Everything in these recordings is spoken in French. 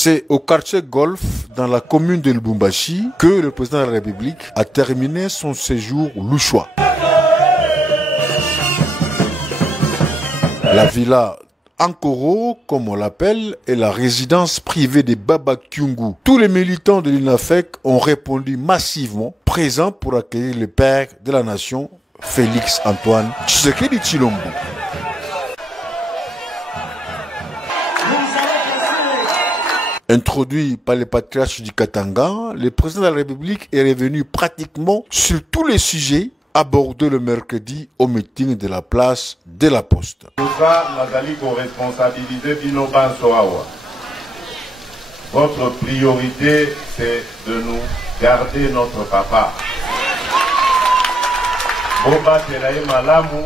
C'est au quartier Golf, dans la commune de Lubumbashi, que le président de la République a terminé son séjour louchois. La villa Ankoro, comme on l'appelle, est la résidence privée des Baba Kyungu. Tous les militants de l'UNAFEC ont répondu massivement, présents pour accueillir le père de la nation, Félix Antoine Tshisekedi Tshilombo. Introduit par les patriarches du Katanga, le président de la République est revenu pratiquement sur tous les sujets abordés le mercredi au meeting de la place de la Poste. Votre priorité, c'est de nous garder notre papa. Boba Telaï Malamou,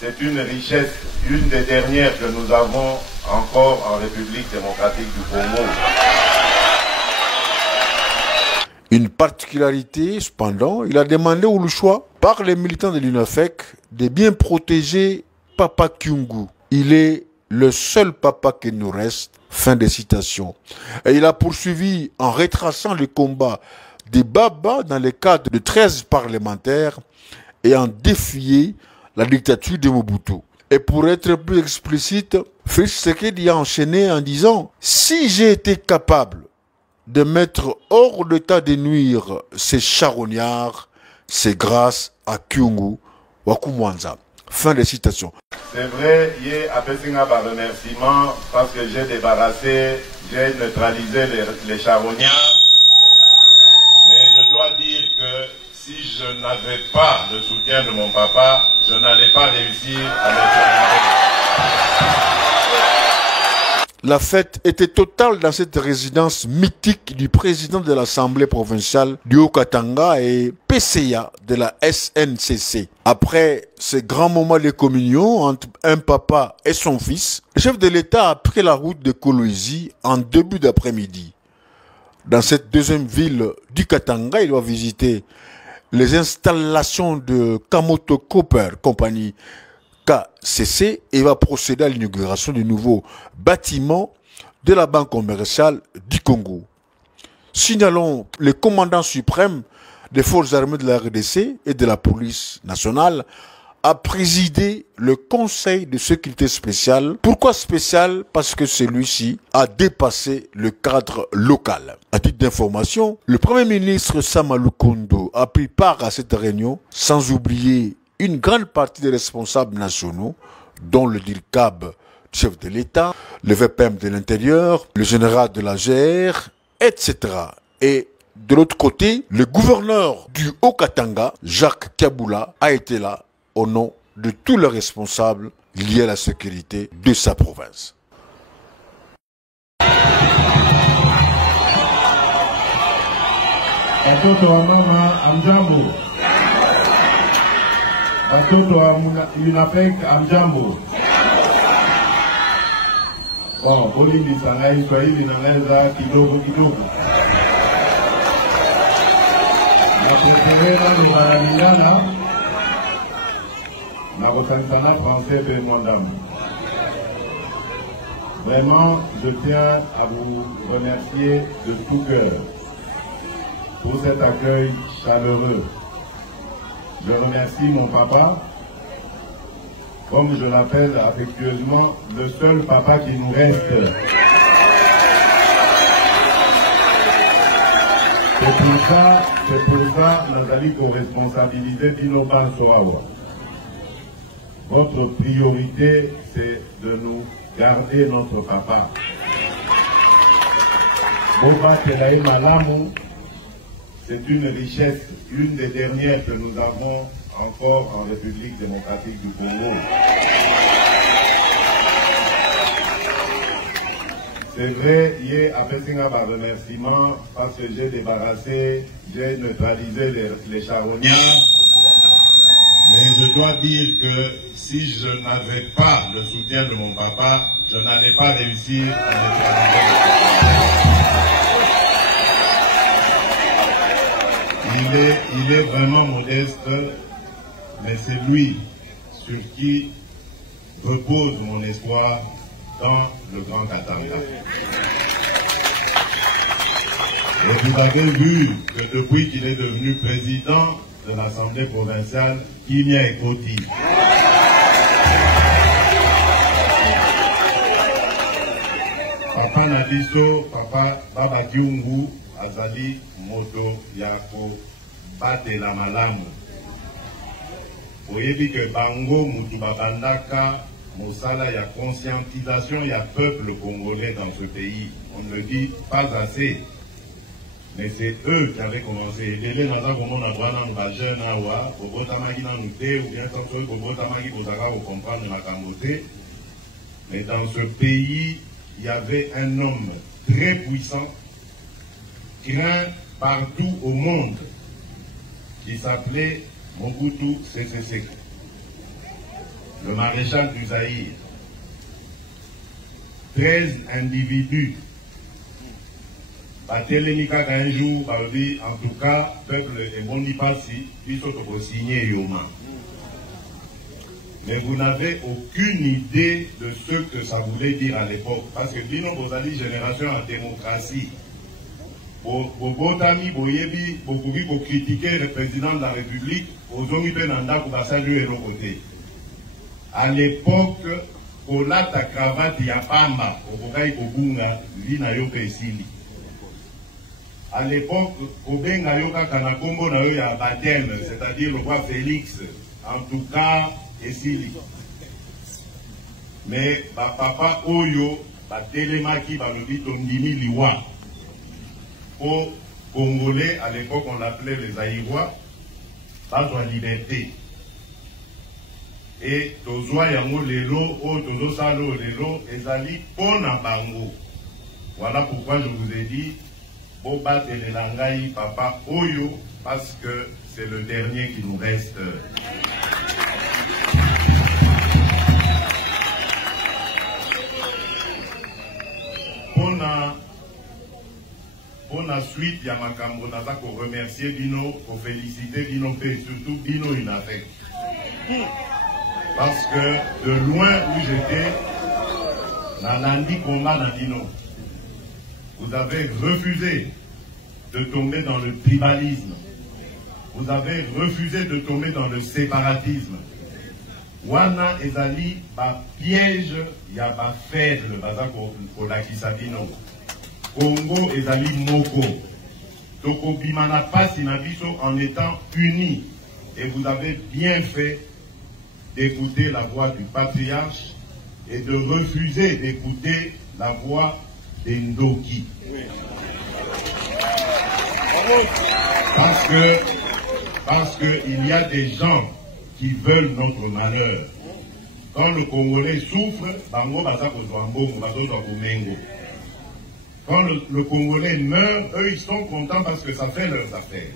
c'est une richesse, une des dernières que nous avons encore en République démocratique du Congo. Une particularité, cependant, il a demandé au Louchois, par les militants de l'UNAFEC, de bien protéger Papa Kyungu. Il est le seul papa qui nous reste. Fin de citation. Et il a poursuivi en retraçant le combat des Baba dans le cadre de 13 parlementaires et en défier la dictature de Mobutu. Et pour être plus explicite, Félix Tshisekedi a enchaîné en disant « Si j'ai été capable de mettre hors d'état de nuire ces charognards, c'est grâce à Kyungu Wakumwanza. » Fin de citation. C'est vrai, hier, après par remerciement, parce que j'ai débarrassé, j'ai neutralisé les charognards. Mais je dois dire que si je n'avais pas le soutien de mon papa, je n'allais pas réussir à neutraliser. La fête était totale dans cette résidence mythique du président de l'Assemblée provinciale du Haut-Katanga et PCA de la SNCC. Après ce grand moment de communion entre un papa et son fils, le chef de l'État a pris la route de Kolwezi en début d'après-midi. Dans cette deuxième ville du Katanga, il va visiter les installations de Kamoto Copper Company KCC et va procéder à l'inauguration du nouveau bâtiment de la Banque commerciale du Congo. Signalons le commandant suprême des forces armées de la RDC et de la police nationale a présidé le conseil de sécurité spéciale. Pourquoi spécial? Parce que celui-ci a dépassé le cadre local. À titre d'information, le Premier ministre Samalou Kondo a pris part à cette réunion, sans oublier une grande partie des responsables nationaux, dont le DIRCAB, chef de l'État, le VPM de l'Intérieur, le général de la GR, etc. Et de l'autre côté, le gouverneur du Haut-Katanga, Jacques Kaboula, a été là au nom de tous les responsables liés à la sécurité de sa province. Watoto wa UNAFEC amjambo. Bon, Bolindi Sangai Swahili naweza kidogo kidogo. Napokelea ni wanalingana na kukanisana français de Mondam. Vraiment, je tiens à vous remercier de tout cœur pour cet accueil chaleureux. Je remercie mon papa, comme je l'appelle affectueusement, le seul papa qui nous reste. C'est pour ça, nous allons co-responsabiliser d'Inoban Soawa. Votre priorité, c'est de nous garder notre papa. Boba Telaï Malamou, c'est une richesse, une des dernières que nous avons encore en République démocratique du Congo. C'est vrai, hier, après un remerciement, parce que j'ai débarrassé, j'ai neutralisé les charognards. Mais je dois dire que si je n'avais pas le soutien de mon papa, je n'allais pas réussir à neutraliser. Il est vraiment modeste, mais c'est lui sur qui repose mon espoir dans le Grand Katanga. Et vous avez vu que depuis qu'il est devenu président de l'Assemblée provinciale, Kimia Ekoti. Papa Nabiso, Papa Baba Kiungu, Azali Moto Yako, Batela Malamu. Vous voyez que Bango, Moutou Babandaka, Moussala, il y a conscientisation, il y a peuple congolais dans ce pays. On ne le dit pas assez. Mais c'est eux qui avaient commencé. Les Naza, comme on a droit dans le jeune, ou bien vous comprendre la Camboté. Mais dans ce pays, il y avait un homme très puissant, craint partout au monde, qui s'appelait Mobutu Sese Seko, le maréchal du Zaïre. 13 individus. Un jour, en tout cas, peuple est bon n'y pas si, ils sont pour signer Yoma. Mais vous n'avez aucune idée de ce que ça voulait dire à l'époque. Parce que Bino Bozali, génération en démocratie, vos amis, vous pouvez critiquer le président de la République, aux hommes Benanda pour saluer l'autre côté. À l'époque, au lata cravate Yapamba, au Bokai Kobunga, Lina Yoke Sili. À l'époque, au Benga Yoka Kanakombo na ya baptême, c'est-à-dire le roi Félix, en tout cas, Esili. Mais papa Oyo, Telemaki, Balodi Tondimi Liwa. Aux Congolais, à l'époque, on l'appelait les Aïrois, pas en liberté. Et Tozoa Yango Lelo, O Tozo Salo Lelo, Ezali Pona Bango. Voilà pourquoi je vous ai dit, Boba Telelangai, Papa Oyo, parce que c'est le dernier qui nous reste. Pour la suite, il y a ma camarade pour remercier Bino, pour féliciter Bino, et surtout Bino une affaire. Parce que de loin où j'étais, dans l'andi combat dans Bino, vous avez refusé de tomber dans le tribalisme. Vous avez refusé de tomber dans le séparatisme. Wana ezali ba piège ya ba faible baza ko la kisabino. Congo ezali moko. Toko bimana pasi na biso en étant unis. Et vous avez bien fait d'écouter la voix du patriarche et de refuser d'écouter la voix d'Endoki. Parce que il y a des gens qui veulent notre malheur. Quand le Congolais souffre, quand le Congolais meurt, eux ils sont contents parce que ça fait leurs affaires.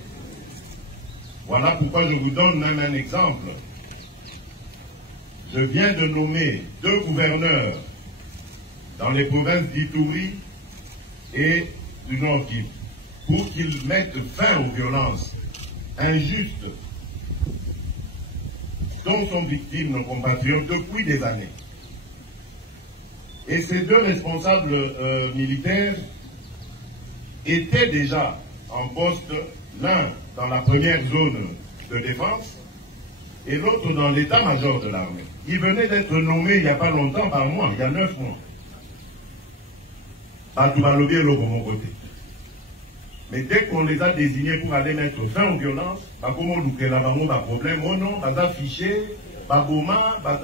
Voilà pourquoi je vous donne même un exemple. Je viens de nommer 2 gouverneurs dans les provinces d'Ituri et du Nord Kivu pour qu'ils mettent fin aux violences injustes dont sont victimes nos compatriotes depuis des années. Et ces 2 responsables militaires étaient déjà en poste, l'un dans la première zone de défense et l'autre dans l'état-major de l'armée. Ils venaient d'être nommés il n'y a pas longtemps par mois, il y a 9 mois. De mon côté. Mais dès qu'on les a désignés pour aller mettre fin aux violences, comment nous créons un problème, oh non, affiché,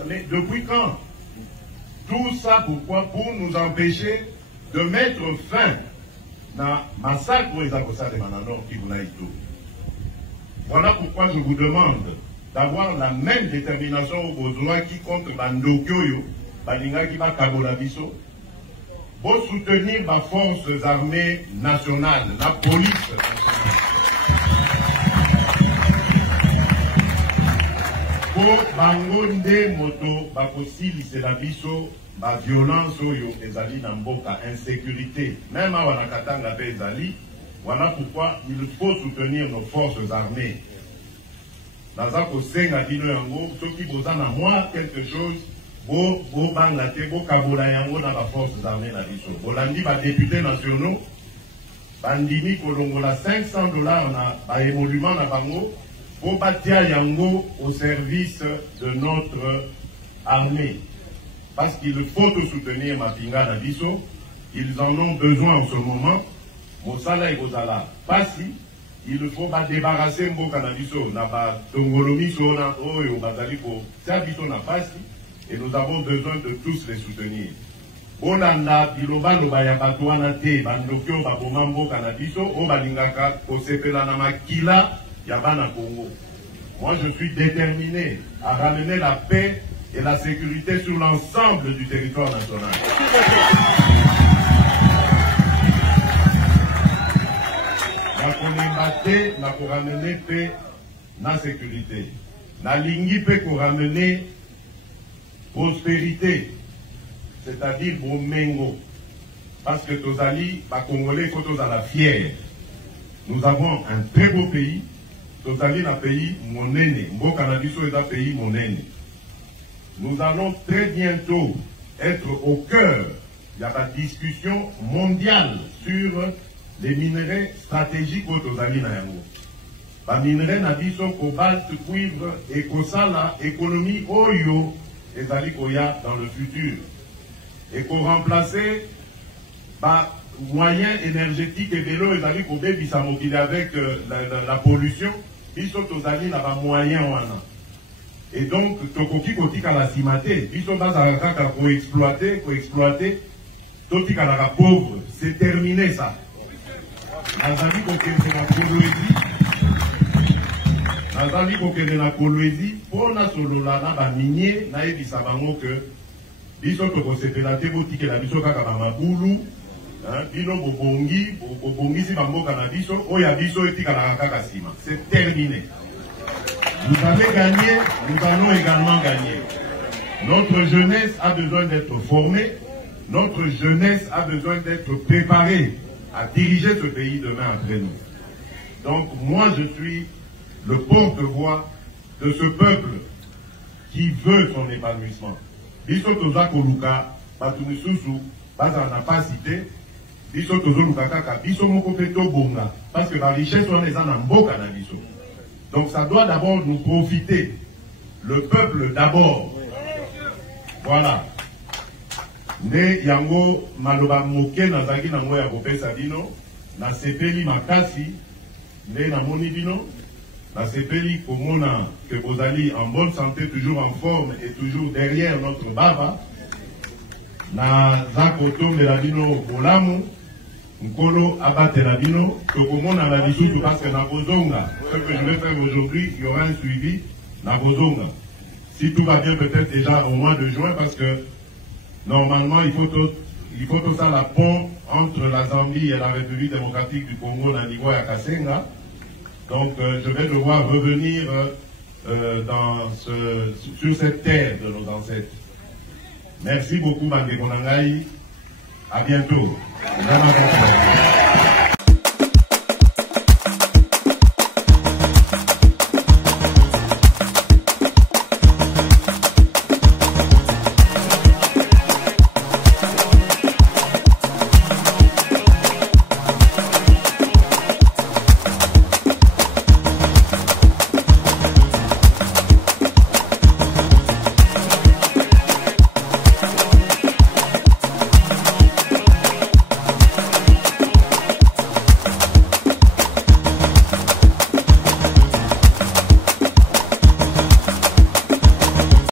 mais depuis quand? Tout ça pourquoi? Pour nous empêcher de mettre fin à massacre aux Akosa de Manano qui vous n'a été. Voilà pourquoi je vous demande d'avoir la même détermination aux lois qui contre Bandokyo, Balinga qui va Kabolabiso, pour soutenir ma forces armées nationales, la police nationale. Pour Bangonde Moto, Bakosili, c'est la biso, la violence, ezali Namboka, insécurité. Même à Wanakatanga, ezali. Voilà pourquoi il faut soutenir nos forces armées. Dans un conseil à Dino Yango, ceux qui vous en a moins quelque chose, Bo Banglate, Bo Kabola Yango dans la force armée, la biso. Bolandi, députés nationaux, bandimi kolongola $500 na émolument na bango pour batia yango au service de notre armée. Parce qu'il faut soutenir Mapinga na biso, ils en ont besoin en ce moment. Mosala et Gozala, pasi, il faut pas débarrasser Mboka na biso, na ba tongolomi sona oyo bazali ko sa biso na pasi, et nous avons besoin de tous les soutenir. Olanda biloba loba ya bato wana te bandokyo baboma Mboka na biso o balingaka kosepela na makila ya bana Congo. Moi je suis déterminé à ramener la paix et la sécurité sur l'ensemble du territoire national. Na konemate na ko ramener paix na sécurité. Na lingi pe ko ramener prospérité, c'est-à-dire Bomengo. Parce que Tozali, les Congolais, faut la fière. Nous avons un très beau pays. Tozali, un pays monene. Mboka na biso est un pays monene. Nous allons très bientôt être au cœur de la discussion mondiale sur les minerais stratégiques au Tozali na yango. Les minerais na biso cobalt, cuivre et kosala économie oyo ezali koya dans le futur. Et qu'on remplacer par moyens énergétiques et vélo ezali kobe bisamokili avec la pollution, biso tozali na ba moyen wana. Et donc tokoki kotika la simate, biso bazala kaka ko exploiter, totika la pauvre, c'est terminé ça. Nazali kokende na Kolwezi, nazali kokende na Kolwezi, pona solola na ba minier na ebisa bango que biso tokosepela te botikela biso kaka ba mabulu, bino bobongi si bamboka na biso, oya biso etikala kaka sima. C'est terminé. Vous avez gagné, nous allons également gagner. Notre jeunesse a besoin d'être formée, notre jeunesse a besoin d'être préparée à diriger ce pays demain après nous. Donc moi je suis le porte-voix de ce peuple qui veut son épanouissement. Biso toza koluka batu misusu baza na pas cité, biso tozo luka kaka biso moko peto bonga parce que la richesse on est en mboka na biso. Donc ça doit d'abord nous profiter. Le peuple d'abord. Voilà. Ne yango maloba moke nazaki nango ya kopesa bino na sepeli makasi ne na moni bino na sepeli komona que bozali en bonne santé, toujours en forme et toujours derrière notre baba na zakoto melabino bolamu Nkolo abate la bino, tokomona la bisutu parce que na bozonga, ce que je vais faire aujourd'hui, il y aura un suivi na bozonga. Si tout va bien, peut-être déjà au mois de juin, parce que normalement il faut tout ça la pont entre la Zambie et la République démocratique du Congo, na niveau ya Kasenga. Donc je vais devoir revenir sur cette terre de nos ancêtres. Merci beaucoup, Bandé Konangaï. À bientôt.